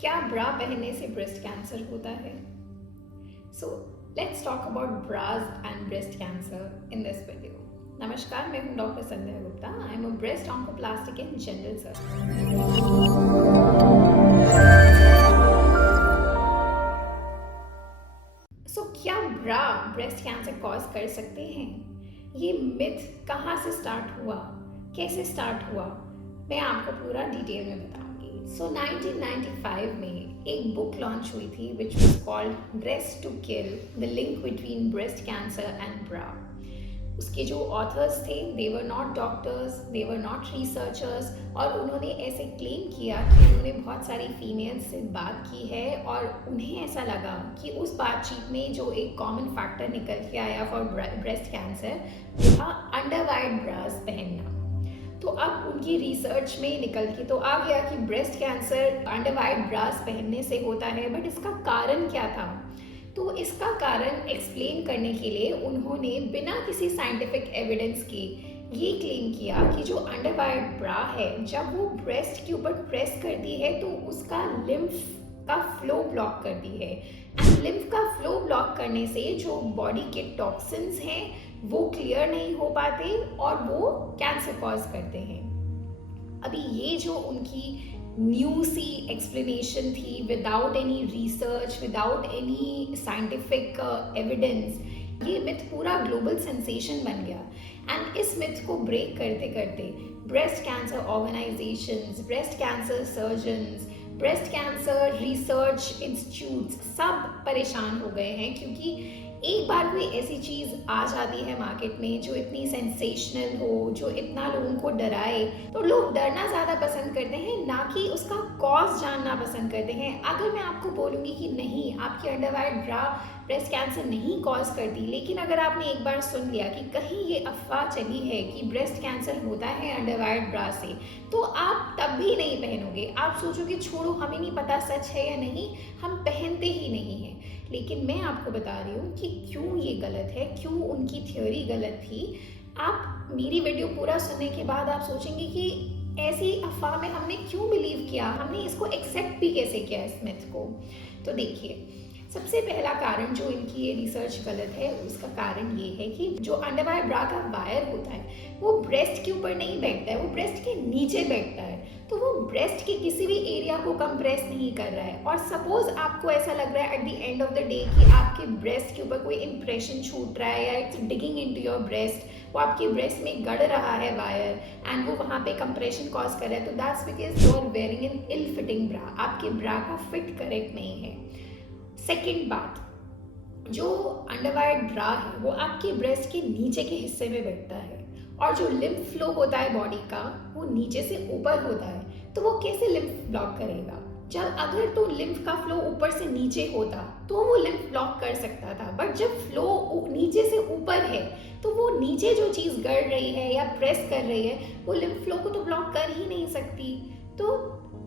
क्या ब्रा पहनने से ब्रेस्ट कैंसर होता है? So let's talk about bras and breast cancer in this video. नमस्कार, मैं हूं doctor Sandhya Gupta. I am a breast oncoplastic and general surgeon. So क्या ब्रा ब्रेस्ट कैंसर कॉज कर सकते हैं? ये मिथ कहाँ से स्टार्ट हुआ, कैसे स्टार्ट हुआ, मैं आपको पूरा डिटेल में बताऊंगी। सो 1995 में एक बुक लॉन्च हुई थी which was called breast to kill, the link between breast cancer and bra. उसके जो ऑथर्स थे, they were not doctors, they were not researchers, और उन्होंने ऐसे क्लेम किया कि उन्होंने बहुत सारी फीमेल्स से बात की है और उन्हें ऐसा लगा कि उस बातचीत में जो एक कॉमन फैक्टर निकल के आया फॉर ब्रेस्ट कैंसर वो था अंडरवाइड ब्रास पहनना। तो अब उनकी रिसर्च में निकल के तो आ गया कि ब्रेस्ट कैंसर अंडरवाइड ब्रास पहनने से होता है, बट इसका कारण क्या था? तो इसका कारण एक्सप्लेन करने के लिए उन्होंने बिना किसी साइंटिफिक एविडेंस के ये क्लेम किया कि जो अंडरवाइड ब्रा है, जब वो ब्रेस्ट के ऊपर प्रेस करती है तो उसका लिम्फ का फ्लो ब्लॉक करती है, एंड लिम्फ का फ्लो ब्लॉक करने से जो बॉडी के टॉक्सिन्स हैं वो क्लियर नहीं हो पाते और वो कैंसर कॉज करते हैं। अभी ये जो उनकी न्यू सी एक्सप्लेनेशन थी, without any research, without any scientific evidence, ये मिथ पूरा ग्लोबल सेंसेशन बन गया। एंड इस मिथ को ब्रेक करते करते breast cancer organisations, breast cancer surgeons, breast cancer research institutes सब परेशान हो गए हैं, क्योंकि एक बार कोई ऐसी चीज़ आ जाती है मार्केट में जो इतनी सेंसेशनल हो, जो इतना लोगों को डराए, तो लोग डरना ज़्यादा पसंद करते हैं, ना कि उसका कॉज जानना पसंद करते हैं। अगर मैं आपको बोलूँगी कि नहीं, आपकी अंडरवाइड ब्रा ब्रेस्ट कैंसर नहीं कॉज करती, लेकिन अगर आपने एक बार सुन लिया कि कहीं ये अफवाह चली है कि ब्रेस्ट कैंसर होता है अंडरवाइड ब्रा से, तो आप तब भी नहीं पहनोगे। आप सोचोगे छोड़ो, हमें नहीं पता सच है या नहीं, हम पहनते ही नहीं हैं। लेकिन मैं आपको बता रही हूँ कि क्यों ये गलत है, क्यों उनकी थ्योरी गलत थी। आप मेरी वीडियो पूरा सुनने के बाद आप सोचेंगे कि ऐसी अफवाह में हमने क्यों बिलीव किया, हमने इसको एक्सेप्ट भी कैसे किया इस मिथ को। तो देखिए, सबसे पहला कारण जो इनकी ये रिसर्च गलत है, उसका कारण ये है कि जो अंडरवाइड ब्रा का वायर होता है वो ब्रेस्ट के ऊपर नहीं बैठता है, वो ब्रेस्ट के नीचे बैठता है। तो वो ब्रेस्ट के किसी भी एरिया को कंप्रेस नहीं कर रहा है। और सपोज आपको ऐसा लग रहा है at the end of the day कि आपके ब्रेस्ट के ऊपर कोई इंप्रेशन छूट रहा है या it's digging into your breast, वो आपके ब्रेस्ट में गड़ रहा है वायर एंड वो वहाँ पे कंप्रेशन कॉज कर रहा है, तो that's because you are wearing an ill fitting bra. आपके ब्रा का फिट करेक्ट नहीं है। सेकेंड बात, जो अंडरवाइड ब्रा है वो आपके ब्रेस्ट के नीचे के हिस्से में बैठता है, और जो लिम्फ फ्लो होता है बॉडी का वो नीचे से ऊपर होता है। तो वो कैसे लिम्फ ब्लॉक करेगा? जब अगर तो लिम्फ का फ्लो ऊपर से नीचे होता तो वो लिम्फ ब्लॉक कर सकता था, बट जब फ्लो नीचे से ऊपर है तो वो नीचे जो चीज़ गड़ रही है या प्रेस कर रही है वो लिम्फ फ्लो को तो ब्लॉक कर ही नहीं सकती। तो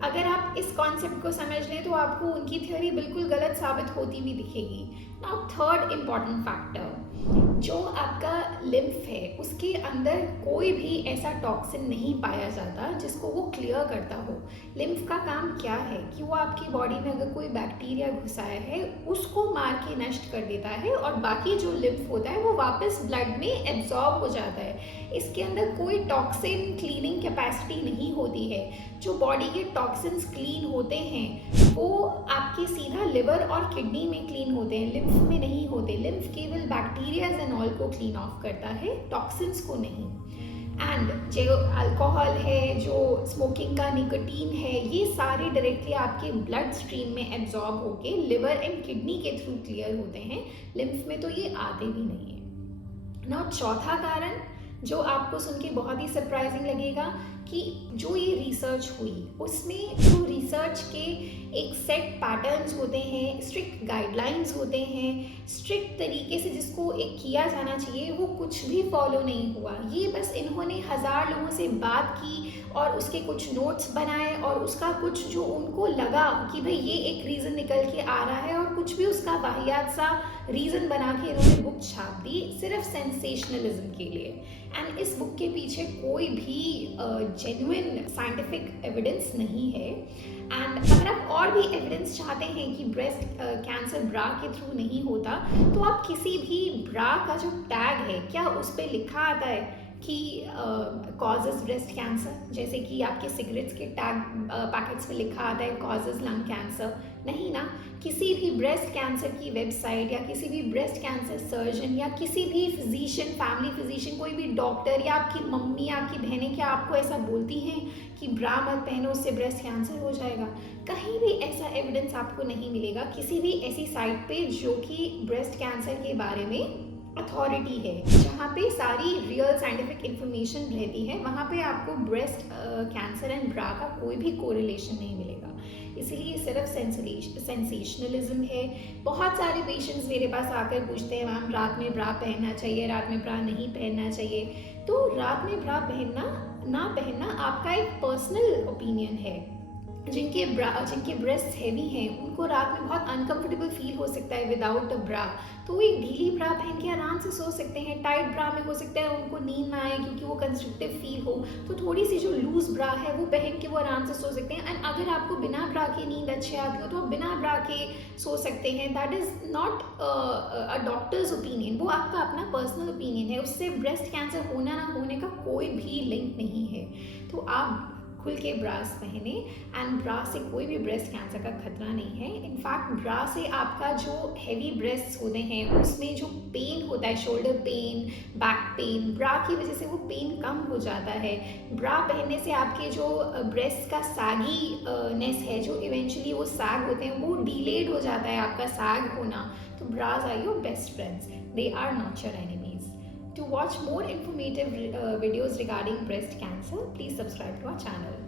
अगर आप इस कॉन्सेप्ट को समझ लें तो आपको उनकी थ्योरी बिल्कुल गलत साबित होती भी दिखेगी। नाउ थर्ड इम्पॉर्टेंट फैक्टर, जो आपका लिम्फ है उसके अंदर कोई भी ऐसा टॉक्सिन नहीं पाया जाता जिसको वो क्लियर करता हो। लिम्फ का काम क्या है कि वो आपकी बॉडी में अगर कोई बैक्टीरिया घुसाया है उसको मार के नष्ट कर देता है, और बाकी जो लिम्फ होता है वो वापस ब्लड में एब्जॉर्ब हो जाता है। इसके अंदर कोई टॉक्सिन क्लीनिंग कैपेसिटी नहीं होती है। जो बॉडी के टॉक्सिन्स क्लीन होते हैं वो आपके सीधा लिवर और किडनी में क्लीन होते हैं, लिम्फ में नहीं होते। लिम्फ केवल बैक्टीरियाज एंड ऑल को क्लीन ऑफ करता है, टॉक्सिन्स को नहीं। एंड जो अल्कोहल है, जो स्मोकिंग का निकोटीन है, ये सारे डायरेक्टली आपके ब्लड स्ट्रीम में एब्जॉर्ब होके लिवर एंड किडनी के थ्रू क्लियर होते हैं, लिम्फ में तो ये आते भी नहीं है। नाउ चौथा कारण जो आपको सुन के बहुत ही सरप्राइजिंग लगेगा कि जो ये रिसर्च हुई उसमें जो रिसर्च के एक सेट पैटर्न्स होते हैं, स्ट्रिक्ट गाइडलाइंस होते हैं, स्ट्रिक्ट तरीके से जिसको एक किया जाना चाहिए, वो कुछ भी फॉलो नहीं हुआ। ये बस इन्होंने 1000 लोगों से बात की और उसके कुछ नोट्स बनाए और उसका कुछ जो उनको लगा कि भाई ये एक रीज़न निकल के आ रहा है और कुछ भी उसका वाहियात सा रीज़न बना के इन्होंने बुक छाप दी सिर्फ सेंसेशनलिज्म के लिए। एंड इस बुक के पीछे कोई भी जेन्युइन साइंटिफिक एविडेंस नहीं है। एंड अगर आप और भी एविडेंस चाहते हैं कि ब्रेस्ट कैंसर ब्रा के थ्रू नहीं होता, तो आप किसी भी ब्रा का जो टैग है, क्या उस पर लिखा आता है कि कॉजेज ब्रेस्ट कैंसर? जैसे कि आपके सिगरेट्स के टैग पैकेट्स पे लिखा आता है कॉजेज लंग कैंसर, नहीं ना। किसी भी ब्रेस्ट कैंसर की वेबसाइट या किसी भी ब्रेस्ट कैंसर सर्जन या किसी भी फिजिशियन, फैमिली फिजिशियन, कोई भी डॉक्टर या आपकी मम्मी, आपकी बहनें क्या आपको ऐसा बोलती हैं कि ब्रा मत पहनो, उससे ब्रेस्ट कैंसर हो जाएगा? कहीं भी ऐसा एविडेंस आपको नहीं मिलेगा किसी भी ऐसी साइट पे जो कि ब्रेस्ट कैंसर के बारे में अथॉरिटी है, जहाँ पे सारी रियल साइंटिफिक इंफॉर्मेशन रहती है। वहाँ पे आपको ब्रेस्ट कैंसर एंड ब्रा का कोई भी कोरिलेशन नहीं मिलेगा। इसलिए सिर्फ सेंसेशनलिज्म है। बहुत सारे पेशेंट्स मेरे पास आकर पूछते हैं, मैम रात में ब्रा पहनना चाहिए, रात में ब्रा नहीं पहनना चाहिए। तो रात में ब्रा पहनना ना पहनना आपका एक पर्सनल ओपिनियन है। जिनके ब्रेस्ट हैवी हैं उनको रात में बहुत अनकंफर्टेबल फील हो सकता है विदाउट अ ब्रा, तो वो एक ढीली ब्रा पहन के आराम से सो सकते हैं। टाइट ब्रा में हो सकता है उनको नींद ना आए क्योंकि वो कंस्ट्रिक्टिव फील हो, तो थोड़ी सी जो लूज ब्रा है वो पहन के वो आराम से सो सकते हैं। एंड अगर आपको बिना ब्रा के नींद अच्छी आती हो तो आप बिना ब्रा के सो सकते हैं। That is not a doctor's opinion, वो आपका अपना पर्सनल ओपिनियन है। उससे ब्रेस्ट कैंसर होना ना होने का कोई भी लिंक नहीं है। तो आप खुल के ब्रास पहने, एंड ब्रा से कोई भी ब्रेस्ट कैंसर का खतरा नहीं है। इनफैक्ट ब्रा से आपका जो हैवी ब्रेस्ट होते हैं उसमें जो पेन होता है, शोल्डर पेन, बैक पेन, ब्रा की वजह से वो पेन कम हो जाता है। ब्रा पहनने से आपके जो ब्रेस्ट का सैगी नेस है, जो इवेंचुअली वो सैग होते हैं, वो डिलेड हो जाता है आपका सैग होना। तो bras are your best friends, they are not your enemies. To watch more informative videos regarding breast cancer, please subscribe to our channel.